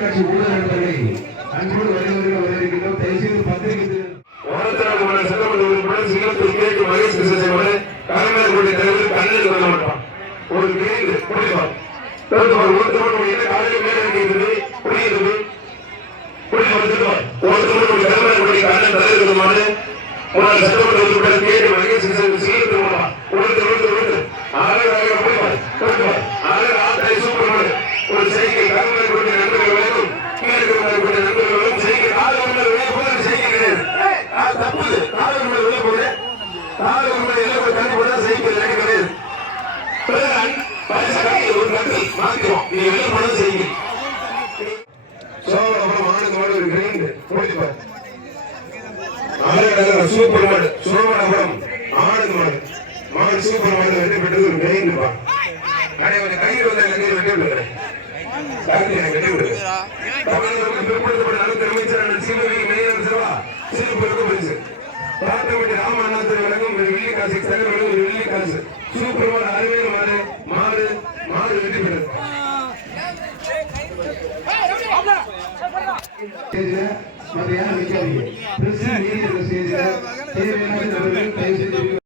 கட்சி ஊடக நண்பர்களை அன்போடு வருகிறவர்கள் வரவேற்கின்றோம். தயவுசெய்து பத்திரிகை ஓரத்திராக உள்ள சட்டமன்ற உறுப்பினர் சிங்கத்தில் கேக்கு மகேஷ் கிருஷ்ணன் தலைமையினுடைய தலைவர் கண்ணில் கொள்ள மாட்டான். ஒரு கேள்வி புரியுமா ஒருத்தர் என்ன காலையில் மேலே இருக்கிறது புரியுது புரியுது ஒருத்தர் சட்டமன்ற உறுப்பினர் கேக்கு மாத்திரும் நீ வெளியே செய்யுங்க சோழ அப்புறம் மாடு ஒரு கிரைண்ட் முடிப்பார் ஆளுநர் சூப்பர் மாடு சோழபுரம் ஆடு மாடு மாடு சூப்பர் மாடு வெற்றி பெற்றது ஒரு கிரைண்ட் பா அடே கொஞ்சம் கையில் வந்து எனக்கு வெட்டி விடுங்க வெட்டி பிற்படுத்தப்பட்ட நலத்துறை சீமவி சிவா பரிசு வழங்கும் ஒரு வெள்ளி காசு ஒரு வெள்ளி காசு சூப்பர் மாடு அருமையான மாடு வெற்றி தேவையான